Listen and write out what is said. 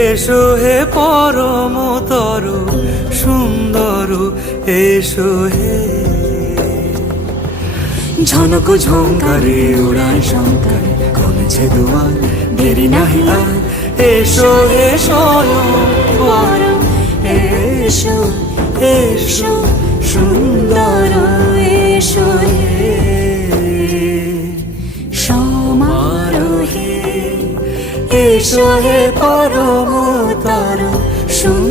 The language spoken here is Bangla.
এসো হে পরমতর সুন্দর, এসো হে। ঝনক ঝঙ্কারে উড়ায় শঙ্কারে খুলেছে দুয়ার, দেরি নাহি আর। এসো হে স্বয়ং বর, এসো এসো সুন্দর, এসো হে সমারোহে। এসো হে পরমতর সুন্দর।